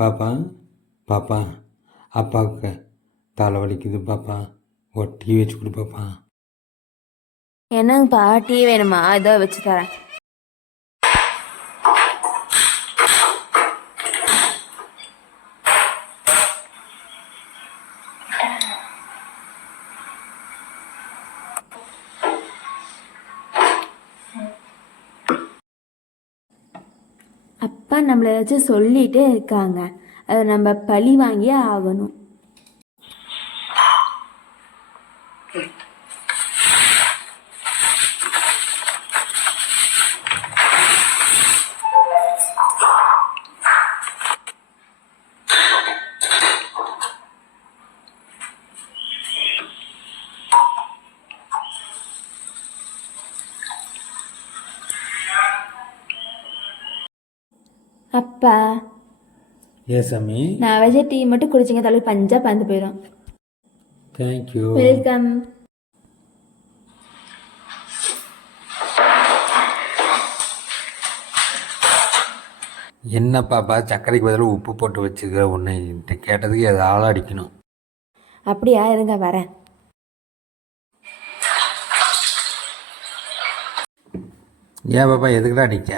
பாப்பா பாப்பா அப்பாவுக்கு தலை வலிக்குது பாப்பா, ஒரு டீ வச்சு கொடு பாப்பா. என்னங்கப்பா டீ வேணுமா? இதோ வச்சு தரேன். அப்பா நம்மளை ஏதாச்சும் சொல்லிகிட்டே இருக்காங்க, அதை நம்ம பழி வாங்கியே ஆகணும். அப்பா ஏ சாமி, நான் வச்ச டீ மட்டும் குடிச்சிங்க, தலை பஞ்சா பறந்து போயிடும். தேங்க்யூ. வெல்கம். என்ன பாப்பா, சர்க்கரைக்கு பதிலாக உப்பு போட்டு வச்சுக்க, ஒன்று கேட்டதுக்கு அதை ஆளாக அடிக்கணும். அப்படியா, இருங்க வரேன். ஏன் பாப்பா, எதுக்குடா அடிக்க?